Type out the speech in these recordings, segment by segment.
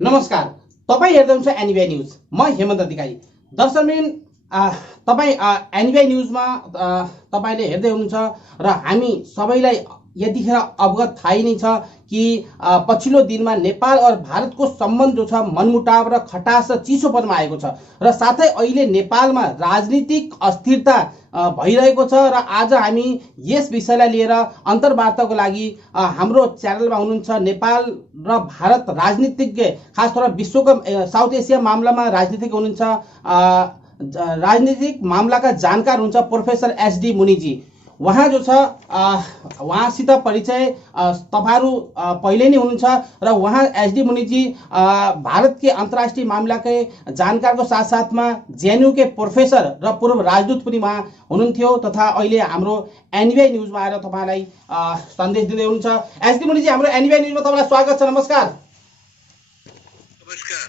नमस्कार, तपाईं हेर्दै हुनुहुन्छ एनबिआई न्यूज। म हेमन्त अधिकारी। दर्शकवृन्द, तपाईँ एनबिआई न्यूजमा तपाईँले हेर्दै हुनुहुन्छ र हामी सबैलाई यतिखेर अवगत थाहै नै छ कि पछिल्लो दिनमा नेपाल और भारतको सम्बन्ध जो छ मनमुटाव र खटास र चिसोपनमा आएको छ र साथै अहिले नेपालमा राजनीतिक अस्थिरता भइरहेको छ र आज हामी यस विषयलाई लिएर अन्तर्वार्ताको लागि हाम्रो च्यानलमा हुनुहुन्छ नेपाल र भारत राजनीतिज्ञ, खास तौर विश्वको साउथ एसिया मामलामा राजनीतिज्ञ हुनुहुन्छ, राजनीतिक मामलाका जानकार हुनुहुन्छ प्रोफेसर एसडी मुनिजी। वहाँ जो छ वहाँसित परिचय तपाईहरु पहिले नै हुनुहुन्छ र वहाँ एसडी मुनिजी भारत के अन्तर्राष्ट्रिय मामलाकै जानकारको साथसाथमा जेएनयू के प्रोफेसर र पूर्व राजदूत पनि वहाँ हुनुहुन्थ्यो तथा अहिले हाम्रो एनबिआई न्यूजमा आएर तपाईलाई सन्देश दिँदै हुनुहुन्छ। एसडी मुनिजी, हाम्रो एनबिआई न्यूजमा तपाईलाई स्वागत छ। नमस्कार। नमस्कार।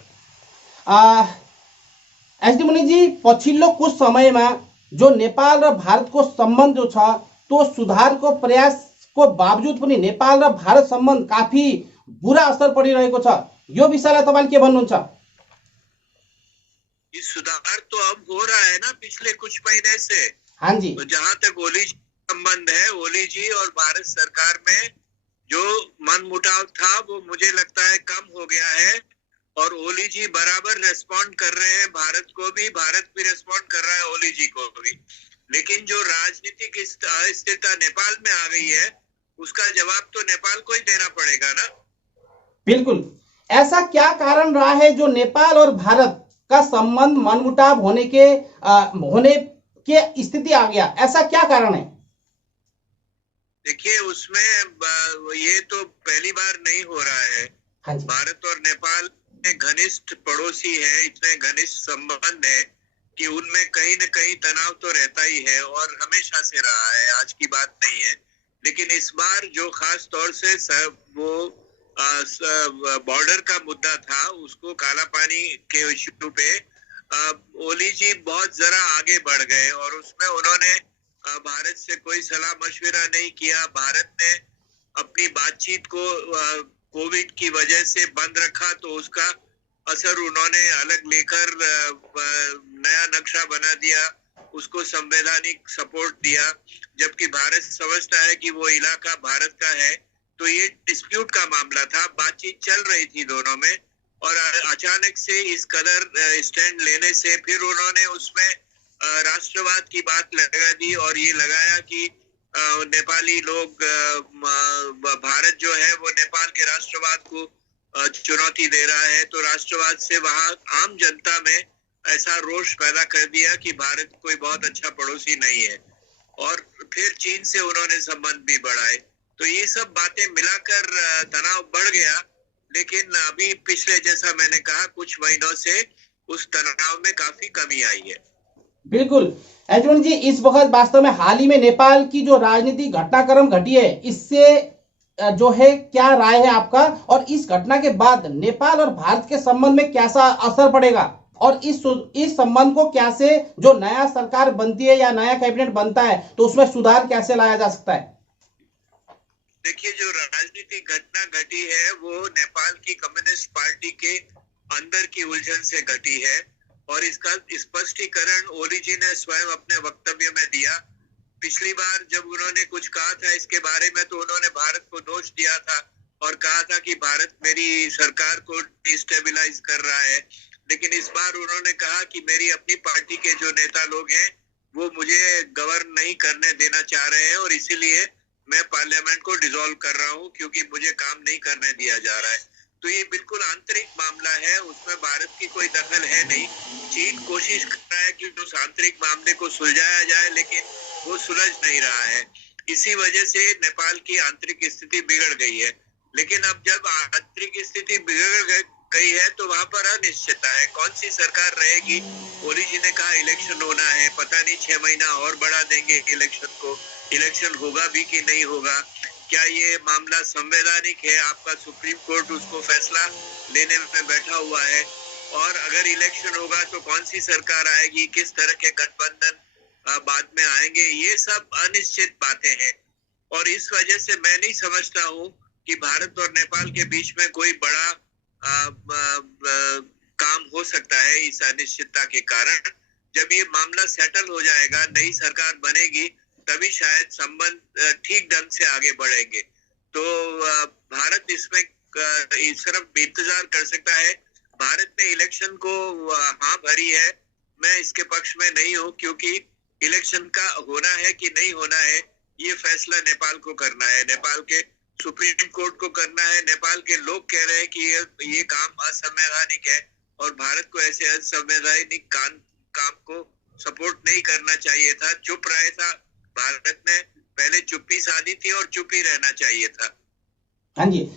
एसडी मुनिजी, पछिल्लो कुछ समयमा जो नेपाल र भारतको सम्बन्ध जो छ त्यो सुधारको प्रयासको बावजुद पनि नेपाल र भारत सम्बन्ध काफी बुरा असर पडिरहेको छ। यो विषयलाई तपाईले के भन्नुहुन्छ? ये सुधार तो अब हो रहा है ना पिछले कुछ महीने से। हाँ जी। तो जहाँ तक ओली जी संबंध है, ओली जी और भारत सरकार में जो मनमुटाव था वो मुझे लगता है कम हो गया है और ओली जी बराबर रेस्पॉन्ड कर रहे हैं भारत को भी, भारत भी रेस्पॉन्ड कर रहा है ओली जी को भी। लेकिन जो राजनीतिक अस्थिरता नेपाल में आ गई है उसका जवाब तो नेपाल को ही देना पड़ेगा ना। बिल्कुल। ऐसा क्या कारण रहा है जो नेपाल और भारत का संबंध मनमुटाव होने के स्थिति आ गया? ऐसा क्या कारण है? देखिए, उसमें ये तो पहली बार नहीं हो रहा है। हाँ, भारत और नेपाल घनिष्ठ पड़ोसी है, इतने घनिष्ठ संबंध है कि उनमें कहीं न कहीं तनाव तो रहता ही है और हमेशा से रहा है, आज की बात नहीं है। लेकिन इस बार जो खास तौर से वो बॉर्डर का मुद्दा था, उसको काला पानी के इश्यू पे ओली जी बहुत जरा आगे बढ़ गए और उसमें उन्होंने भारत से कोई सलाह मशविरा नहीं किया। भारत ने अपनी बातचीत को कोविड की वजह से बंद रखा तो उसका असर उन्होंने अलग लेकर नया नक्शा बना दिया, उसको संवैधानिक सपोर्ट दिया, जबकि भारत समझता है कि वो इलाका भारत का है। तो ये डिस्प्यूट का मामला था, बातचीत चल रही थी दोनों में और अचानक से इस कदर स्टैंड लेने से फिर उन्होंने उसमें राष्ट्रवाद की बात लगा दी और ये लगाया कि नेपाली लोग, भारत जो है वो नेपाल के राष्ट्रवाद को चुनौती दे रहा है। तो राष्ट्रवाद से वहां आम जनता में ऐसा रोष पैदा कर दिया कि भारत कोई बहुत अच्छा पड़ोसी नहीं है और फिर चीन से उन्होंने संबंध भी बढ़ाए। तो ये सब बातें मिलाकर तनाव बढ़ गया। लेकिन अभी पिछले, जैसा मैंने कहा, कुछ महीनों से उस तनाव में काफी कमी आई है। बिल्कुल एजवन जी, इस वक्त वास्तव में हाल ही में नेपाल की जो राजनीतिक घटनाक्रम घटी है, इससे जो है क्या राय है आपका? और इस घटना के बाद नेपाल और भारत के संबंध में कैसा असर पड़ेगा और इस संबंध को कैसे, जो नया सरकार बनती है या नया कैबिनेट बनता है, तो उसमें सुधार कैसे लाया जा सकता है? देखिए, जो राजनीतिक घटना घटी है वो नेपाल की कम्युनिस्ट पार्टी के अंदर की उलझन से घटी है और इसका स्पष्टीकरण ओली जी ने स्वयं अपने वक्तव्य में दिया। पिछली बार जब उन्होंने कुछ कहा था इसके बारे में तो उन्होंने भारत को दोष दिया था और कहा था कि भारत मेरी सरकार को डिस्टेबलाइज कर रहा है। लेकिन इस बार उन्होंने कहा कि मेरी अपनी पार्टी के जो नेता लोग हैं वो मुझे गवर्न नहीं करने देना चाह रहे हैं और इसीलिए मैं पार्लियामेंट को डिसॉल्व कर रहा हूं क्योंकि मुझे काम नहीं करने दिया जा रहा है। तो ये बिल्कुल आंतरिक मामला है, उसमें भारत की कोई दखल है नहीं। चीन कोशिश कर रहा है कि उस आंतरिक मामले को सुलझाया जाए लेकिन वो सुलझ नहीं रहा है। इसी वजह से नेपाल की आंतरिक स्थिति बिगड़ गई है। लेकिन अब जब आंतरिक स्थिति बिगड़ गई है तो वहां पर अनिश्चितता है, कौन सी सरकार रहेगी। ओली जी ने कहा इलेक्शन होना है, पता नहीं 6 महीना और बढ़ा देंगे इलेक्शन को, इलेक्शन होगा भी कि नहीं होगा, क्या ये मामला संवैधानिक है, आपका सुप्रीम कोर्ट उसको फैसला लेने में बैठा हुआ है, और अगर इलेक्शन होगा तो कौन सी सरकार आएगी, किस तरह के गठबंधन बाद में आएंगे, ये सब अनिश्चित बातें हैं। और इस वजह से मैं नहीं समझता हूँ कि भारत और नेपाल के बीच में कोई बड़ा काम हो सकता है इस अनिश्चितता के कारण। जब ये मामला सेटल हो जाएगा, नई सरकार बनेगी, तभी शायद संबंध ठीक ढंग से आगे बढ़ेंगे। तो भारत इसमें सिर्फ इंतजार कर सकता है। भारत ने इलेक्शन को हाँ भरी है। मैं इसके पक्ष में नहीं हूँ, क्योंकि इलेक्शन का होना है कि नहीं होना है ये फैसला नेपाल को करना है, नेपाल के सुप्रीम कोर्ट को करना है। नेपाल के लोग कह रहे हैं कि ये काम असंवैधानिक है और भारत को ऐसे असंवैधानिक काम को सपोर्ट नहीं करना चाहिए था। चुप रहे था भारत ने, पहले चुप्पी साधी थी और चुप ही रहना चाहिए था। हाँ जी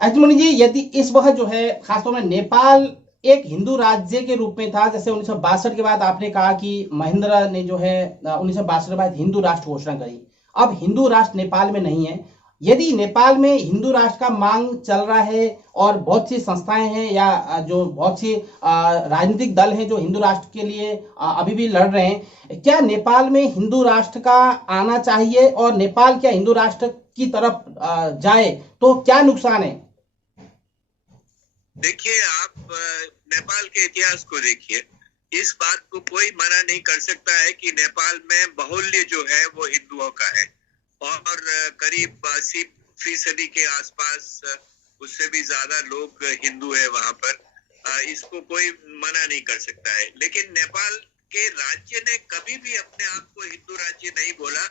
अजमनी जी, यदि इस वक्त जो है खासतौर में नेपाल एक हिंदू राज्य के रूप में था, जैसे 1962 के बाद आपने कहा कि महेंद्र ने जो है 1962 के बाद हिंदू राष्ट्र घोषणा करी, अब हिंदू राष्ट्र नेपाल में नहीं है। यदि नेपाल में हिंदू राष्ट्र का मांग चल रहा है और बहुत सी संस्थाएं हैं या जो बहुत सी राजनीतिक दल हैं जो हिंदू राष्ट्र के लिए अभी भी लड़ रहे हैं, क्या नेपाल में हिंदू राष्ट्र का आना चाहिए और नेपाल क्या हिंदू राष्ट्र की तरफ जाए तो क्या नुकसान है? देखिए, आप नेपाल के इतिहास को देखिए। इस बात को कोई मना नहीं कर सकता है कि नेपाल में बाहुल्य जो है वो हिंदुओं का है और करीब 80% के आसपास, उससे भी ज्यादा लोग हिंदू है वहां पर। इसको कोई मना नहीं कर सकता है। लेकिन नेपाल के राज्य ने कभी भी अपने आप को हिंदू राज्य नहीं बोला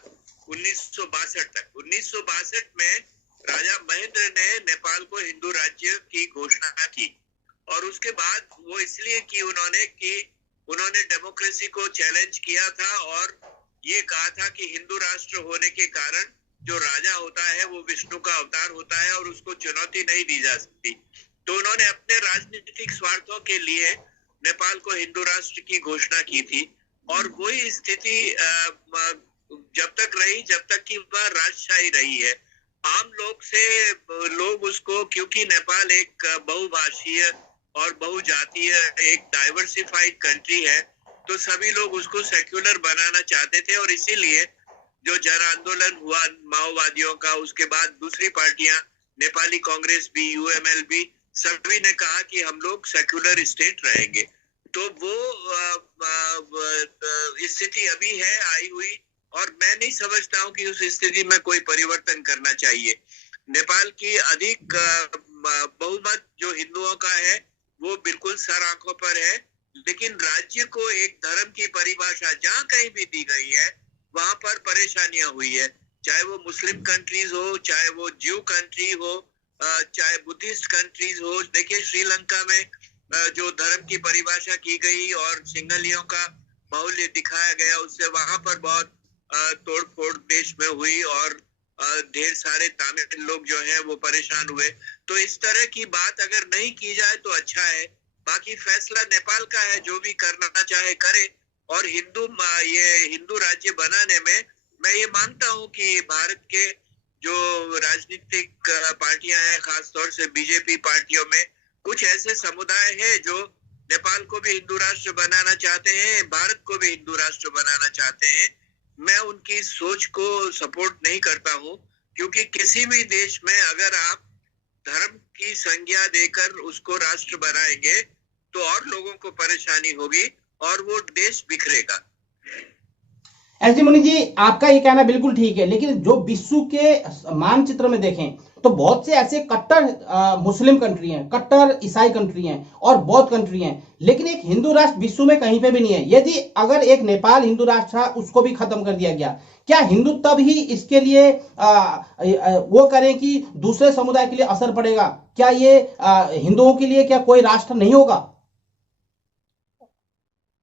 1962 तक। 1962 में राजा महेंद्र ने नेपाल को हिंदू राज्य की घोषणा की और उसके बाद वो इसलिए कि उन्होंने डेमोक्रेसी को चैलेंज किया था और ये कहा था कि हिंदू राष्ट्र होने के कारण जो राजा होता है वो विष्णु का अवतार होता है और उसको चुनौती नहीं दी जा सकती। तो उन्होंने अपने राजनीतिक स्वार्थों के लिए नेपाल को हिंदू राष्ट्र की घोषणा की थी और वही स्थिति जब तक रही जब तक कि वह राजशाही रही है। आम लोग उसको, क्योंकि नेपाल एक बहुभाषीय और बहुजातीय एक डाइवर्सिफाइड कंट्री है, तो सभी लोग उसको सेक्युलर बनाना चाहते थे और इसीलिए जो जन आंदोलन हुआ माओवादियों का, उसके बाद दूसरी पार्टियां, नेपाली कांग्रेस भी, यूएमएल भी, सभी ने कहा कि हम लोग सेक्युलर स्टेट रहेंगे। तो वो स्थिति अभी है आई हुई और मैं नहीं समझता हूं कि उस स्थिति में कोई परिवर्तन करना चाहिए। नेपाल की अधिक बहुमत जो हिंदुओं का है वो बिल्कुल सर आंखों पर है, लेकिन राज्य को एक धर्म की परिभाषा जहां कहीं भी दी गई है वहां पर परेशानियां हुई है, चाहे वो मुस्लिम कंट्रीज हो, चाहे वो ज्यू कंट्री हो, चाहे बुद्धिस्ट कंट्रीज हो। देखिए, श्रीलंका में जो धर्म की परिभाषा की गई और सिंघलियों का बाहुल्य दिखाया गया, उससे वहां पर बहुत तोड़फोड़ देश में हुई और ढेर सारे तमिल लोग जो हैं वो परेशान हुए। तो इस तरह की बात अगर नहीं की जाए तो अच्छा है। बाकी फैसला नेपाल का है, जो भी करना चाहे करे। और ये हिंदू राज्य बनाने में मैं ये मानता हूं कि भारत के जो राजनीतिक पार्टियां हैं, खासतौर से बीजेपी पार्टियों में कुछ ऐसे समुदाय हैं जो नेपाल को भी हिंदू राष्ट्र बनाना चाहते हैं, भारत को भी हिंदू राष्ट्र बनाना चाहते हैं। मैं उनकी सोच को सपोर्ट नहीं करता हूं, क्योंकि किसी भी देश में अगर आप धर्म की संज्ञा देकर उसको राष्ट्र बनाएंगे तो और लोगों को परेशानी होगी और वो देश बिखरेगा। एसडी मुनि जी, आपका ये कहना बिल्कुल ठीक है, लेकिन जो विश्व के मानचित्र में देखें तो बहुत से ऐसे कट्टर मुस्लिम कंट्री हैं, कट्टर ईसाई कंट्री हैं और बौद्ध कंट्री हैं, लेकिन एक हिंदू राष्ट्र विश्व में कहीं पे भी नहीं है। यदि अगर एक नेपाल हिंदू राष्ट्र था, उसको भी खत्म कर दिया गया, क्या हिंदू तब ही इसके लिए वो करें कि दूसरे समुदाय के लिए असर पड़ेगा? क्या ये हिंदुओं के लिए क्या कोई राष्ट्र नहीं होगा?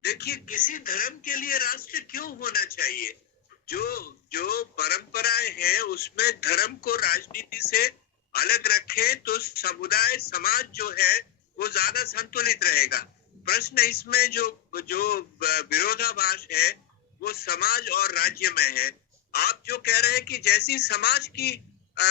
देखिए, किसी धर्म के लिए राष्ट्र क्यों होना चाहिए? जो परंपराएं हैं उसमें धर्म को राजनीति से अलग रखे तो समुदाय समाज जो है वो ज्यादा संतुलित रहेगा। प्रश्न इसमें जो विरोधाभास है वो समाज और राज्य में है। आप जो कह रहे हैं कि जैसी समाज की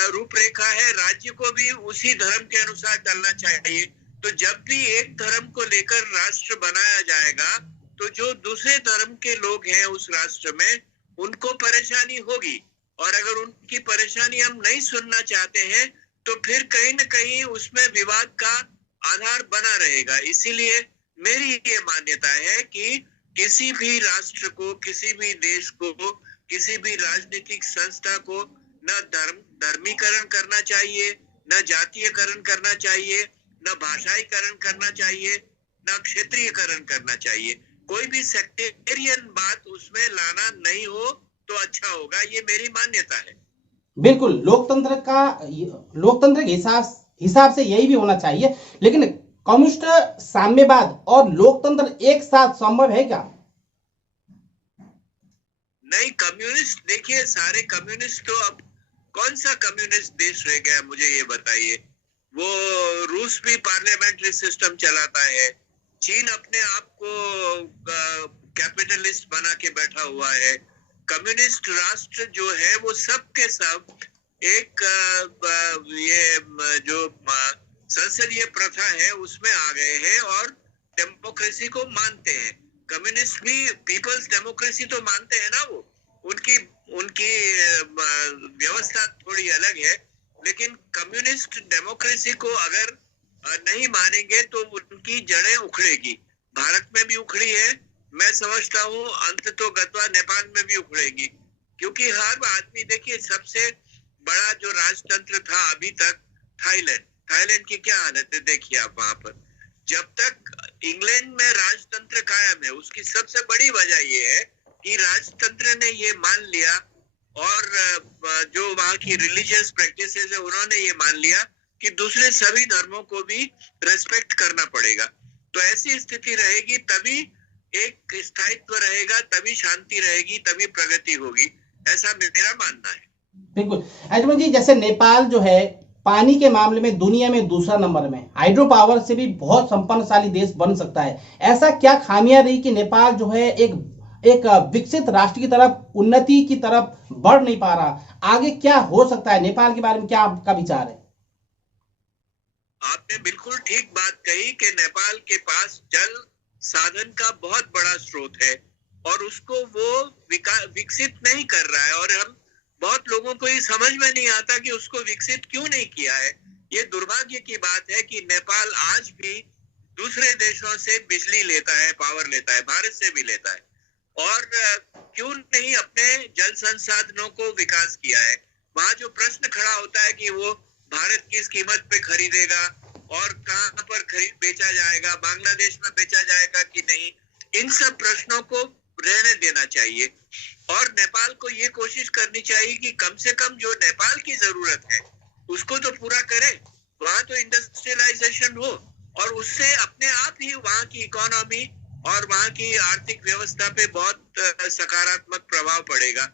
रूपरेखा है, राज्य को भी उसी धर्म के अनुसार चलना चाहिए। तो जब भी एक धर्म को लेकर राष्ट्र बनाया जाएगा तो जो दूसरे धर्म के लोग हैं उस राष्ट्र में उनको परेशानी होगी, और अगर उनकी परेशानी हम नहीं सुनना चाहते हैं तो फिर कहीं न कहीं उसमें विवाद का आधार बना रहेगा। इसीलिए मेरी ये मान्यता है कि किसी भी राष्ट्र को, किसी भी देश को, किसी भी राजनीतिक संस्था को न धर्मीकरण करना चाहिए, न जातीयकरण करना चाहिए, न भाषाईकरण करना चाहिए, न क्षेत्रीयकरण करना चाहिए। कोई भी सेक्टेरियन बात उसमें लाना नहीं हो तो अच्छा होगा, ये मेरी मान्यता है। बिल्कुल, लोकतंत्र के हिसाब से यही भी होना चाहिए। लेकिन कम्युनिस्ट साम्यवाद और लोकतंत्र एक साथ संभव है क्या? नहीं, कम्युनिस्ट देखिए, सारे कम्युनिस्ट तो अब कौन सा कम्युनिस्ट देश रह गया मुझे ये बताइए। वो रूस भी पार्लियामेंट्री सिस्टम चलाता है, चीन अपने आप को कैपिटलिस्ट बना के बैठा हुआ है। कम्युनिस्ट राष्ट्र जो है वो सब के सब एक ये जो संसदीय प्रथा है उसमें आ गए हैं और डेमोक्रेसी को मानते हैं। कम्युनिस्ट भी पीपल्स डेमोक्रेसी तो मानते हैं ना, वो उनकी उनकी व्यवस्था थोड़ी अलग है, लेकिन कम्युनिस्ट डेमोक्रेसी को अगर नहीं मानेंगे तो उनकी जड़ें उखड़ेगी। भारत में भी उखड़ी है, मैं समझता हूँ अंत तो गत्वा नेपाल में भी उखड़ेगी, क्योंकि हर आदमी देखिए, सबसे बड़ा जो राजतंत्र था अभी तक थाईलैंड की क्या हालत है देखिए आप वहां पर। जब तक इंग्लैंड में राजतंत्र कायम है, उसकी सबसे बड़ी वजह यह है कि राजतंत्र ने ये मान लिया और जो वहां की रिलीजियस प्रैक्टिसेस है उन्होंने ये मान लिया कि दूसरे सभी धर्मों को भी रेस्पेक्ट करना पड़ेगा। तो ऐसी स्थिति रहेगी तभी एक स्थायित्व रहेगा, तभी शांति रहेगी, तभी प्रगति होगी, ऐसा मेरा मानना है। बिल्कुल अजमल जी, जैसे नेपाल जो है पानी के मामले में दुनिया में दूसरा नंबर में, हाइड्रो पावर से भी बहुत संपन्नशाली देश बन सकता है। ऐसा क्या खामियां रही कि नेपाल जो है एक विकसित राष्ट्र की तरफ, उन्नति की तरफ बढ़ नहीं पा रहा? आगे क्या हो सकता है? नेपाल के बारे में क्या आपका विचार है? आपने बिल्कुल ठीक बात कही कि नेपाल के पास जल साधन का बहुत बड़ा स्रोत है और उसको वो विकसित नहीं कर रहा है, और हम बहुत लोगों को ये समझ में नहीं आता कि उसको विकसित क्यों नहीं किया है। ये दुर्भाग्य की बात है कि नेपाल आज भी दूसरे देशों से बिजली लेता है, पावर लेता है, भारत से भी लेता है, और क्यों नहीं अपने जल संसाधनों को विकास किया है। वहां जो प्रश्न खड़ा होता है कि वो भारत किस कीमत पे खरीदेगा और कहां पर बेचा जाएगा, बांग्लादेश में बेचा जाएगा कि नहीं, इन सब प्रश्नों को रहने देना चाहिए और नेपाल को ये कोशिश करनी चाहिए कि कम से कम जो नेपाल की जरूरत है उसको तो पूरा करे। वहां तो इंडस्ट्रियलाइजेशन हो और उससे अपने आप ही वहां की इकोनॉमी और वहां की आर्थिक व्यवस्था पे बहुत सकारात्मक प्रभाव पड़ेगा।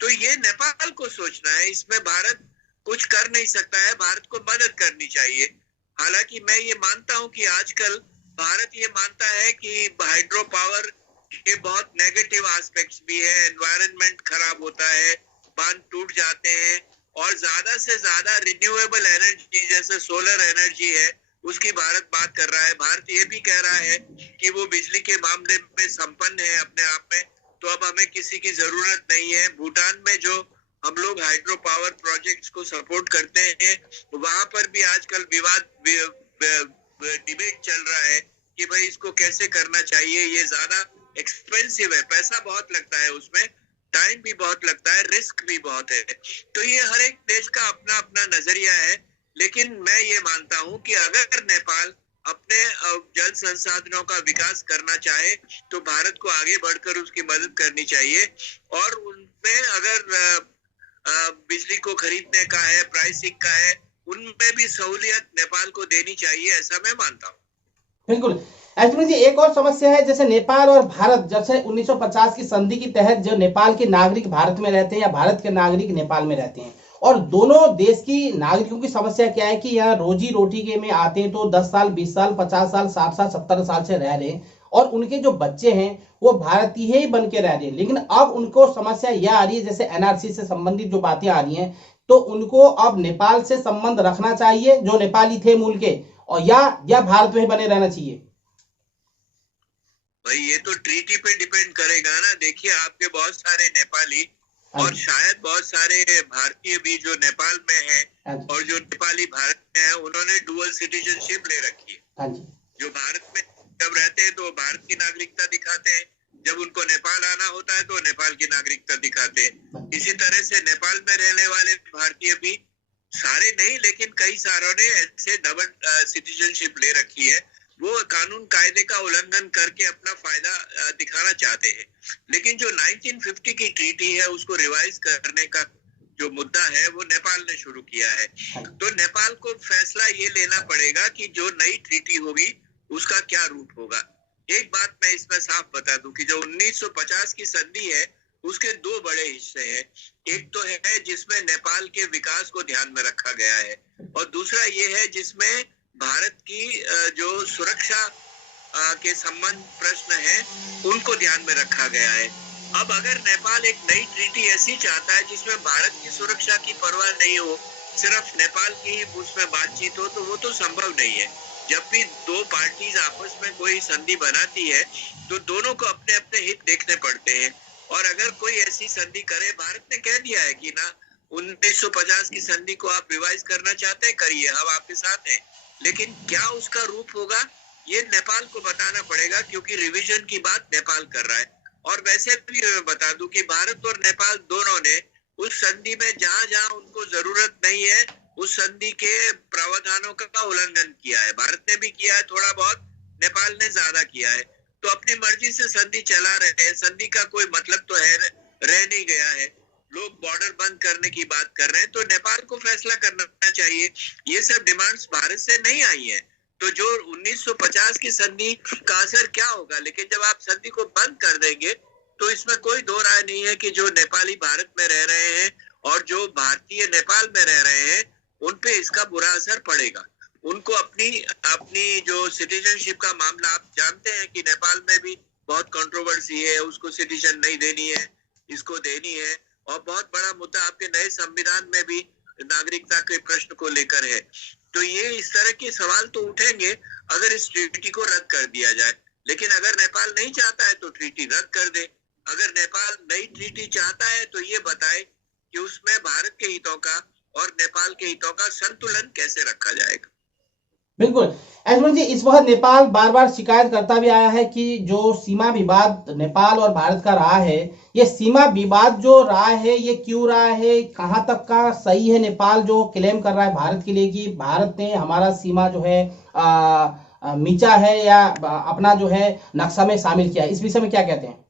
तो ये नेपाल को सोचना है, इसमें भारत कुछ कर नहीं सकता है, भारत को मदद करनी चाहिए। हालांकि मैं ये मानता हूं कि आजकल भारत ये मानता है कि हाइड्रो पावर के बहुत नेगेटिव एस्पेक्ट्स भी है, एनवायरनमेंट खराब होता है, बांध टूट जाते हैं, और ज्यादा से ज्यादा रिन्यूएबल एनर्जी जैसे सोलर एनर्जी है उसकी भारत बात कर रहा है। भारत ये भी कह रहा है कि वो बिजली के मामले में संपन्न है अपने आप में, तो अब हमें किसी की जरूरत नहीं है। भूटान में जो हम लोग हाइड्रो पावर प्रोजेक्ट्स को सपोर्ट करते हैं वहां पर भी आजकल डिबेट चल रहा है कि भाई इसको कैसे करना चाहिए। ये ज्यादा एक्सपेंसिव है, पैसा बहुत लगता है उसमें, टाइम भी बहुत लगता है, रिस्क भी बहुत है। तो ये हर एक देश का अपना अपना नजरिया है, लेकिन मैं ये मानता हूं कि अगर नेपाल अपने जल संसाधनों का विकास करना चाहे तो भारत को आगे बढ़कर उसकी मदद करनी चाहिए, और उनमें अगर बिजली को खरीदने का है, प्राइसिंग का है, उनमें भी सहूलियत नेपाल को देनी चाहिए, ऐसा मैं मानता हूँ। बिल्कुल अजमल जी, एक और समस्या है, जैसे नेपाल और भारत जैसे 1950 की संधि के तहत जो नेपाल के नागरिक भारत में रहते हैं या भारत के नागरिक नेपाल में रहते हैं, और दोनों देश की नागरिकों की समस्या क्या है कि यहाँ रोजी रोटी के में आते हैं तो 10 साल 20 साल 50 साल 60 साल 70 साल से रह रहे हैं, और उनके जो बच्चे हैं वो भारतीय ही बन के रह रहे हैं। लेकिन अब उनको समस्या यह आ रही है, जैसे एनआरसी से संबंधित जो बातें आ रही हैं, तो उनको अब नेपाल से संबंध रखना चाहिए जो नेपाली थे मूल के, और या भारत में बने रहना चाहिए। भाई ये तो ट्रीटी पे डिपेंड करेगा ना। देखिए आपके बहुत सारे नेपाली और शायद बहुत सारे भारतीय भी जो नेपाल में हैं और जो नेपाली भारत में है, उन्होंने डुअल सिटीजनशिप ले रखी है। हाँ जी। जो भारत में जब रहते हैं तो भारत की नागरिकता दिखाते हैं, जब उनको नेपाल आना होता है तो नेपाल की नागरिकता दिखाते हैं। इसी तरह से नेपाल में रहने वाले भारतीय भी, सारे नहीं लेकिन कई सारों ने ऐसे डबल सिटीजनशिप ले रखी है। वो कानून कायदे का उल्लंघन करके अपना फायदा दिखाना चाहते हैं। लेकिन जो 1950 की ट्रीटी है उसको रिवाइज करने का जो मुद्दा है वो नेपाल ने शुरू किया है। तो नेपाल को फैसला ये लेना पड़ेगा कि जो नई ट्रीटी होगी उसका क्या रूप होगा। एक बात मैं इसमें साफ बता दूं कि जो 1950 की संधि है उसके दो बड़े हिस्से हैं। एक तो है जिसमें नेपाल के विकास को ध्यान में रखा गया है, और दूसरा ये है जिसमें भारत की जो सुरक्षा के संबंध प्रश्न है उनको ध्यान में रखा गया है। अब अगर नेपाल एक नई ट्रीटी ऐसी चाहता है जिसमें भारत की सुरक्षा की परवाह नहीं हो, सिर्फ नेपाल की ही उसमें बातचीत हो, तो वो तो संभव नहीं है। जब भी दो पार्टीज आपस में कोई संधि बनाती है तो दोनों को अपने अपने हित देखने पड़ते हैं। और अगर कोई ऐसी संधि करे, भारत ने कह दिया है कि ना 1950 की संधि को आप रिवाइज करना चाहते हैं, करिए, हम आपके साथ हैं। लेकिन क्या उसका रूप होगा ये नेपाल को बताना पड़ेगा, क्योंकि रिवीजन की बात नेपाल कर रहा है। और वैसे भी मैं बता दूं कि भारत और नेपाल दोनों ने उस संधि में जहां जहां उनको जरूरत नहीं है उस संधि के प्रावधानों का उल्लंघन किया है। भारत ने भी किया है थोड़ा बहुत, नेपाल ने ज्यादा किया है। तो अपनी मर्जी से संधि चला रहे हैं। संधि का कोई मतलब तो है रह नहीं गया है। लोग बॉर्डर बंद करने की बात कर रहे हैं, तो नेपाल को फैसला करना चाहिए। ये सब डिमांड्स भारत से नहीं आई है। तो जो 1950 की संधि का असर क्या होगा, लेकिन जब आप संधि को बंद कर देंगे तो इसमें कोई दो राय नहीं है कि जो नेपाली भारत में रह रहे हैं और जो भारतीय नेपाल में रह रहे हैं उन पे इसका बुरा असर पड़ेगा। उनको अपनी जो सिटीजनशिप का मामला, आप जानते हैं कि नेपाल में भी बहुत कंट्रोवर्सी है, उसको सिटीजन नहीं देनी है, इसको देनी है, और बहुत बड़ा मुद्दा आपके नए संविधान में भी नागरिकता के प्रश्न को लेकर है। तो ये इस तरह के सवाल तो उठेंगे अगर इस ट्रीटी को रद्द कर दिया जाए। लेकिन अगर नेपाल नहीं चाहता है तो ट्रीटी रद्द कर दे। अगर नेपाल नई ट्रीटी चाहता है तो ये बताए कि उसमें भारत के हितों का और नेपाल के हितों का संतुलन कैसे रखा जाएगा। बिल्कुल एजमल जी, इस वक्त नेपाल बार बार शिकायत करता भी आया है कि जो सीमा विवाद नेपाल और भारत का रहा है, ये सीमा विवाद जो रहा है ये क्यों रहा है, कहां तक का सही है? नेपाल जो क्लेम कर रहा है भारत के लिए कि भारत ने हमारा सीमा जो है मीचा है या अपना जो है नक्शा में शामिल किया है, इस विषय में क्या कहते हैं?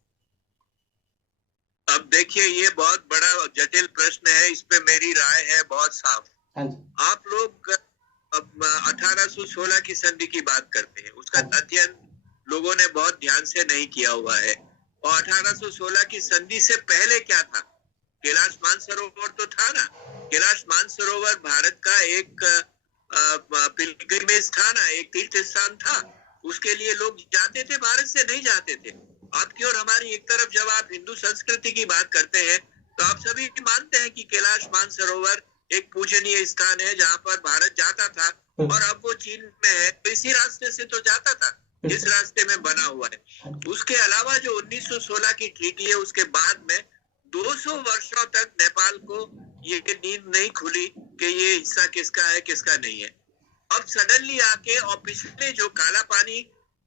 अब देखिए, ये बहुत बड़ा जटिल प्रश्न है। इस पे मेरी राय है बहुत साफ। आप लोग 1816 की संधि की बात करते हैं, उसका अध्ययन लोगों ने बहुत ध्यान से नहीं किया हुआ है। और 1816 की संधि से पहले क्या था? कैलाश मानसरोवर तो था ना। कैलाश मानसरोवर भारत का एक पिलग्रिमेज था ना, एक तीर्थ स्थान था। उसके लिए लोग जाते थे, भारत से नहीं जाते थे। आपकी और हमारी एक तरफ जब आप हिंदू संस्कृति की बात करते हैं तो आप सभी मानते हैं कि कैलाश मानसरोवर एक पूजनीय स्थान है जहां पर भारत जाता था, और अब वो चीन में है, तो इसी रास्ते से तो जाता था जिस रास्ते में बना हुआ है। उसके अलावा जो 1916 की ट्रीटी है उसके बाद में 200 वर्षों तक नेपाल को ये नींद नहीं खुली कि ये हिस्सा किसका है किसका नहीं है। अब सडनली आके, और पिछले जो काला पानी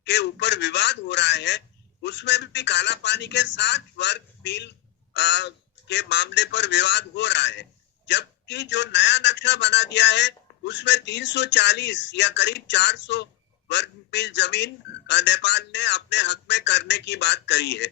के ऊपर विवाद हो रहा है उसमें भी काला पानी के 60 वर्ग मील के मामले पर विवाद हो रहा है, जबकि जो नया नक्शा बना दिया है उसमें 340 या करीब 400 वर्ग मील जमीन नेपाल ने अपने हक में करने की बात करी है।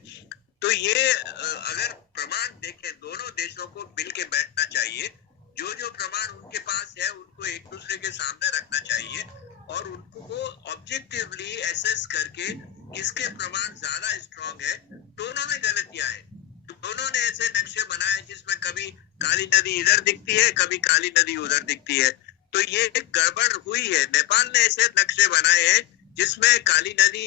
तो ये अगर प्रमाण देखें, दोनों देशों को मिल के बैठना चाहिए। जो जो प्रमाण उनके पास है उनको एक दूसरे के सामने रखना चाहिए और उनको ऑब्जेक्टिवली एसेस करके किसके प्रमाण ज्यादा स्ट्रांग है। दोनों में गलतियां हैं। दोनों ने ऐसे नक्शे बनाए जिसमें कभी काली नदी इधर दिखती है, कभी काली नदी उधर दिखती है, तो ये एक गड़बड़ हुई है। नेपाल ने ऐसे नक्शे बनाए हैं जिसमें काली नदी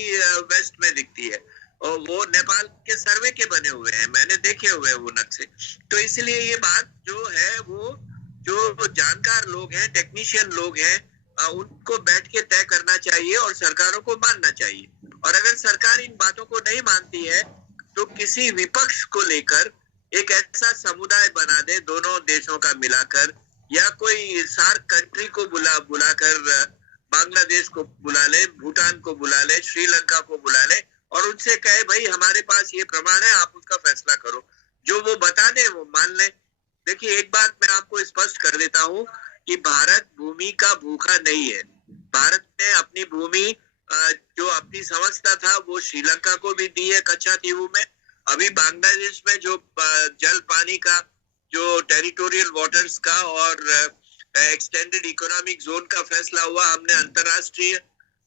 वेस्ट में दिखती है, और वो नेपाल के सर्वे के बने हुए हैं, मैंने देखे हुए हैं वो नक्शे। तो इसलिए ये बात जो है वो जो जानकार लोग हैं, टेक्नीशियन लोग हैं, उनको बैठ के तय करना चाहिए और सरकारों को मानना चाहिए। और अगर सरकार इन बातों को नहीं मानती है तो किसी विपक्ष को लेकर एक ऐसा समुदाय बना दे दोनों देशों का मिलाकर, या कोई सार्क कंट्री को बुलाकर बांग्लादेश को बुला ले, भूटान को बुला ले, श्रीलंका को बुला ले और उनसे कहे भाई हमारे पास ये प्रमाण है, आप उसका फैसला करो। जो वो बता दे वो मान ले। देखिए एक बात मैं आपको स्पष्ट कर देता हूँ कि भारत भूमि का भूखा नहीं है। भारत ने अपनी भूमि जो अपनी समझता था वो श्रीलंका को भी दी है कच्चा तीवू में। अभी बांग्लादेश में जो जल पानी का, जो टेरिटोरियल वाटर्स का और एक्सटेंडेड इकोनॉमिक जोन का फैसला हुआ, हमने अंतरराष्ट्रीय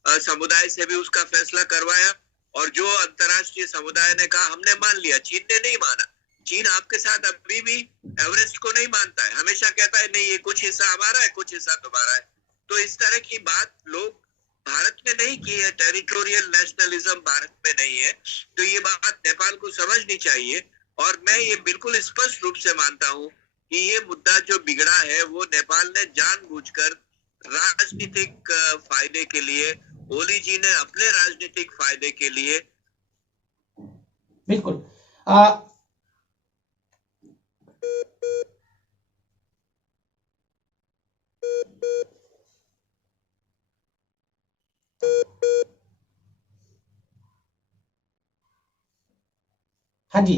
समुदाय से भी उसका फैसला करवाया और जो अंतरराष्ट्रीय समुदाय ने कहा हमने मान लिया। चीन ने नहीं माना। चीन आपके साथ अभी भी एवरेस्ट को नहीं मानता है, हमेशा कहता है नहीं ये कुछ हिस्सा हमारा है, कुछ हिस्सा तुम्हारा है। तो इस तरह की बात लोग भारत में नहीं की है, टेरिटोरियल नेशनलिज्म भारत में नहीं है। तो ये बात नेपाल को समझनी चाहिए और मैं ये बिल्कुल स्पष्ट रूप से मानता हूँ कि ये मुद्दा जो बिगड़ा है वो नेपाल ने जानबूझकर राजनीतिक फायदे के लिए, ओली जी ने अपने राजनीतिक फायदे के लिए। बिल्कुल हाँ जी।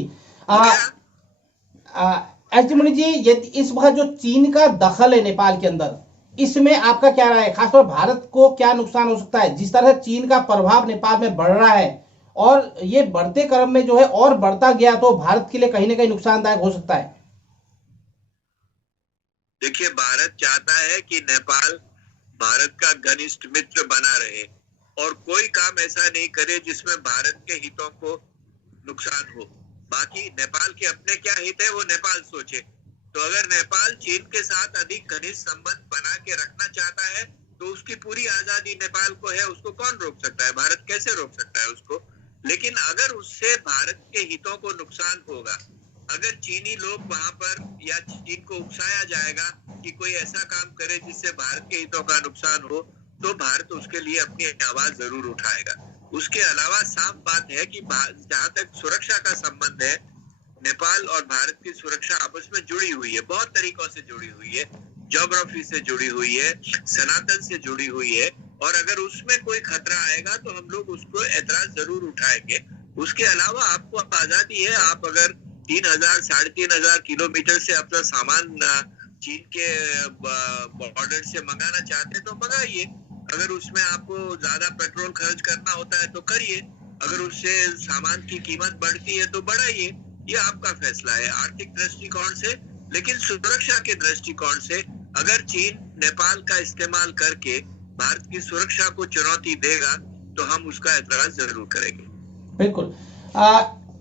एस डी मुनि जी, यदि इस बार जो चीन का दखल है नेपाल के अंदर, इसमें आपका क्या राय है? खासतौर भारत को क्या नुकसान हो सकता है? जिस तरह चीन का प्रभाव नेपाल में बढ़ रहा है और ये बढ़ते क्रम में जो है और बढ़ता गया तो भारत के लिए कहीं ना कहीं नुकसानदायक हो सकता है। देखिए भारत चाहता है कि नेपाल भारत का घनिष्ठ मित्र बना रहे और कोई काम ऐसा नहीं करे जिसमें भारत के हितों को नुकसान हो। बाकी नेपाल के अपने क्या हित है वो नेपाल सोचे। तो अगर नेपाल चीन के साथ अधिक घनिष्ठ संबंध बना के रखना चाहता है तो उसकी पूरी आजादी नेपाल को है, उसको कौन रोक सकता है? भारत कैसे रोक सकता है उसको? लेकिन अगर उससे भारत के हितों को नुकसान होगा, अगर चीनी लोग वहां पर या चीन को उकसाया जाएगा कि कोई ऐसा काम करे जिससे भारत के हितों का नुकसान हो, तो भारत उसके लिए अपनी आवाज जरूर उठाएगा। उसके अलावा साफ बात है कि जहां तक सुरक्षा का संबंध है, नेपाल और भारत की सुरक्षा आपस में जुड़ी हुई है, बहुत तरीकों से जुड़ी हुई है, ज्योग्राफी से जुड़ी हुई है, सनातन से जुड़ी हुई है और अगर उसमें कोई खतरा आएगा तो हम लोग उसको एतराज जरूर उठाएंगे। उसके अलावा आपको आजादी है, आप अगर 3000 3,500 किलोमीटर से अपना सामान चीन के बॉर्डर से मंगाना चाहते हैं तो मंगाइए। अगर उसमें आपको ज्यादा पेट्रोल खर्च करना होता है तो करिए, अगर उससे सामान की कीमत बढ़ती है तो बढ़ाइए। ये आपका फैसला है आर्थिक दृष्टिकोण से। लेकिन सुरक्षा के दृष्टिकोण से अगर चीन नेपाल का इस्तेमाल करके भारत की सुरक्षा को चुनौती देगा तो हम उसका एतराज जरूर करेंगे। बिल्कुल।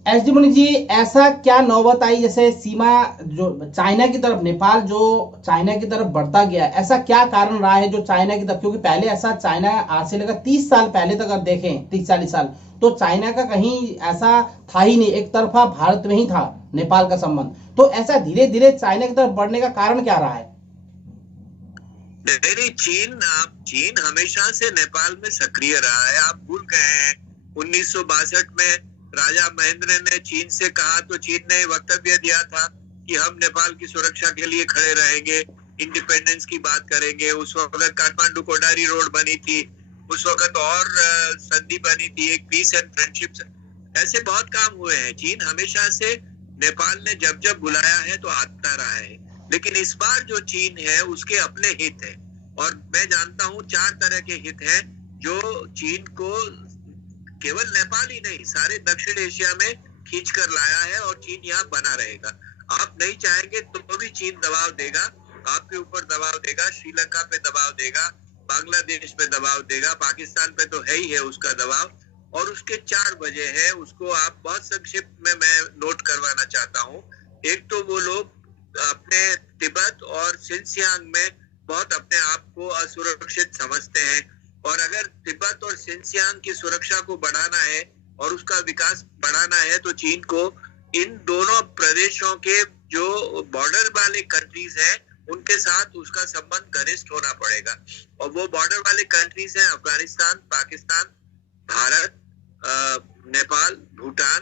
एस डी मुनि जी, ऐसा क्या नौबत आई जैसे सीमा जो चाइना की तरफ, नेपाल जो चाइना की तरफ बढ़ता गया, ऐसा क्या कारण रहा है जो चाइना की तरफ? क्योंकि पहले ऐसा चाइना आज से लेकर 30 साल पहले तक अगर देखें, 30-40 साल, तो चाइना का कहीं ऐसा था ही नहीं, एक तरफा भारत में ही था नेपाल का संबंध। तो ऐसा धीरे धीरे चाइना की तरफ बढ़ने का कारण क्या रहा है? नहीं, चीन हमेशा से नेपाल में सक्रिय रहा है। आप भूल गए हैं 1962 में राजा महेंद्र ने चीन से कहा तो चीन ने वक्तव्य दिया था कि हम नेपाल की सुरक्षा के लिए खड़े रहेंगे, इंडिपेंडेंस की बात करेंगे। उस वक्त काठमांडू कोडारी रोड बनी थी, उस वक्त और संधि बनी थी, एक पीस एंड फ्रेंडशिप, ऐसे बहुत काम हुए हैं। चीन हमेशा से नेपाल ने जब जब बुलाया है तो आता रहा है। लेकिन इस बार जो चीन है उसके अपने हित है और मैं जानता हूं 4 तरह के हित हैं जो चीन को केवल नेपाल ही नहीं सारे दक्षिण एशिया में खींच कर लाया है और चीन यहाँ बना रहेगा। आप नहीं चाहेंगे तो भी चीन दबाव देगा, आपके ऊपर दबाव देगा, श्रीलंका पे दबाव देगा, बांग्लादेश पे दबाव देगा, पाकिस्तान पे तो है ही है उसका दबाव। और उसके 4 वजह है, उसको आप बहुत संक्षिप्त में मैं नोट करवाना चाहता हूँ। एक तो वो लोग अपने तिब्बत और सिंचियांग में बहुत अपने आप को असुरक्षित समझते हैं और अगर तिब्बत और सिंचियांग की सुरक्षा को बढ़ाना है और उसका विकास बढ़ाना है तो चीन को इन दोनों प्रदेशों के जो बॉर्डर वाले कंट्रीज हैं उनके साथ उसका संबंध घनिष्ठ होना पड़ेगा। और वो बॉर्डर वाले कंट्रीज हैं अफगानिस्तान, पाकिस्तान, भारत, नेपाल, भूटान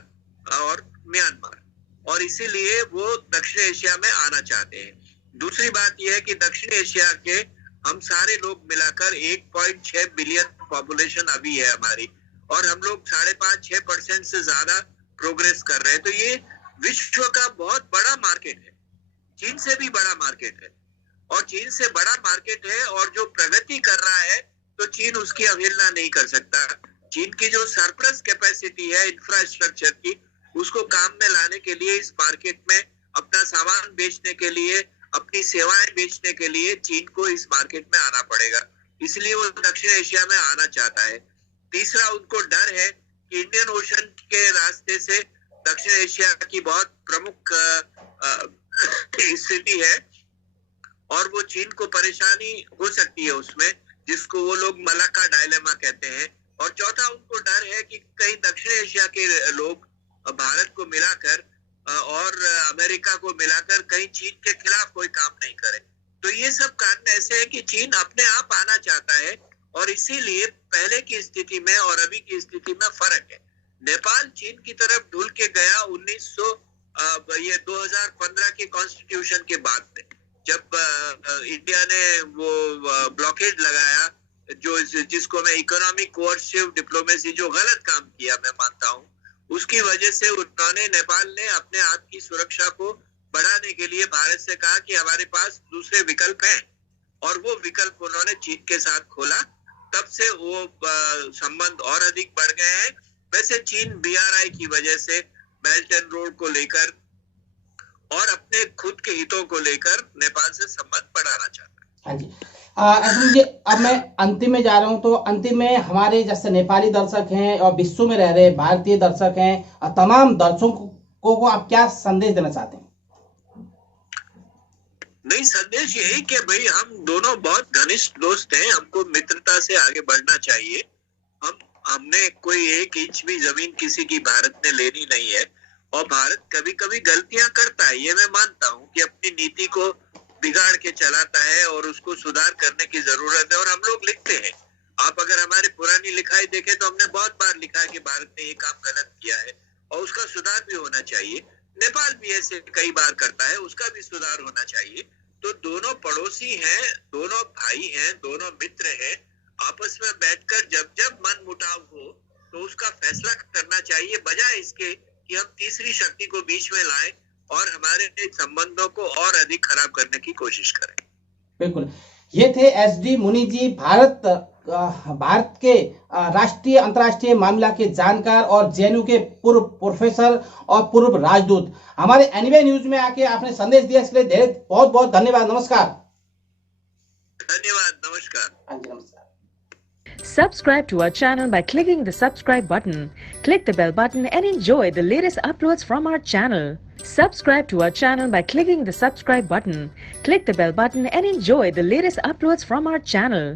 और म्यांमार, और इसीलिए वो दक्षिण एशिया में आना चाहते हैं। दूसरी बात यह है कि दक्षिण एशिया के हम सारे लोग मिलाकर 1.6 बिलियन पॉपुलेशन अभी है हमारी, और हम लोग 5.5-6% से ज्यादा प्रोग्रेस कर रहे हैं। तो ये विश्व का बहुत बड़ा मार्केट है, चीन से भी बड़ा मार्केट है, और चीन से बड़ा मार्केट है और जो प्रगति कर रहा है तो चीन उसकी अवहेलना नहीं कर सकता। चीन की जो सरप्लस कैपेसिटी है इंफ्रास्ट्रक्चर की, उसको काम में लाने के लिए, इस मार्केट में अपना सामान बेचने के लिए, अपनी सेवाएं बेचने के लिए चीन को इस मार्केट में आना पड़ेगा। इसलिए वो दक्षिण एशिया में आना चाहता है। तीसरा, उनको डर है कि इंडियन ओशन के रास्ते से दक्षिण एशिया की बहुत प्रमुख स्थिति है और वो चीन को परेशानी हो सकती है उसमें, जिसको वो लोग मलाक्का डायलेमा कहते हैं। और चौथा, उनको डर है कि कहीं दक्षिण एशिया के लोग भारत को मिलाकर और अमेरिका को मिलाकर कहीं चीन के खिलाफ कोई काम नहीं करे। तो ये सब कारण ऐसे हैं कि चीन अपने आप आना चाहता है, और इसीलिए पहले की स्थिति में और अभी की स्थिति में फर्क है। नेपाल चीन की तरफ ढुल के गया 2015 के कॉन्स्टिट्यूशन के बाद में, जब इंडिया ने वो ब्लॉकेड लगाया, जिसको मैं इकोनॉमिक कोऑर्सिव डिप्लोमेसी, जो गलत काम किया मैं मानता हूँ, उसकी वजह से उन्होंने, नेपाल ने अपने आप की सुरक्षा को बढ़ाने के लिए भारत से कहा कि हमारे पास दूसरे विकल्प हैं, और वो विकल्प उन्होंने चीन के साथ खोला। तब से वो संबंध और अधिक बढ़ गए हैं। वैसे चीन BRI की वजह से बेल्ट एंड रोड को लेकर और अपने खुद के हितों को लेकर नेपाल से संबंध बढ़ाना चाहता है। हाँ जी, जी, अब मैं अंतिम में जा रहा हूं। तो अंतिम में हमारे जैसे नेपाली दर्शक हैं और विश्व में रह रहे भारतीय दर्शक हैं, तमाम दर्शकों को आप क्या संदेश देना चाहते हैं? नहीं, संदेश यही कि भाई हम दोनों बहुत घनिष्ठ दोस्त हैं, हमको मित्रता से आगे बढ़ना चाहिए। हमने कोई 1 इंच भी जमीन किसी की भारत ने लेनी नहीं है, और भारत कभी कभी गलतियां करता है, ये मैं मानता हूँ कि अपनी नीति को बिगाड़ के चलाता है और उसको सुधार करने की जरूरत है। और हम लोग लिखते हैं, आप अगर हमारी पुरानी लिखाई देखें तो हमने बहुत बार लिखा है कि भारत ने ये काम गलत किया है और उसका सुधार भी होना चाहिए। नेपाल भी ऐसे कई बार करता है, उसका भी सुधार होना चाहिए। तो दोनों पड़ोसी हैं, दोनों भाई हैं, दोनों मित्र हैं। आपस में बैठकर जब जब मन मुटाव हो तो उसका फैसला करना चाहिए, बजाय इसके कि हम तीसरी शक्ति को बीच में लाएं और हमारे संबंधों को और अधिक खराब करने की कोशिश करें। बिल्कुल, ये थे SD मुनि जी, भारत के राष्ट्रीय अंतर्राष्ट्रीय मामला के जानकार और JNU के पूर्व प्रोफेसर और पूर्व राजदूत। हमारे एनबीआई न्यूज में आके आपने संदेश दिया, इसके लिए बहुत बहुत धन्यवाद। नमस्कार। धन्यवाद, नमस्कार। हाँ जी, नमस्कार। Subscribe to our channel by clicking the subscribe button. Click the bell button and enjoy the latest uploads from our channel. Subscribe to our channel by clicking the subscribe button. Click the bell button and enjoy the latest uploads from our channel.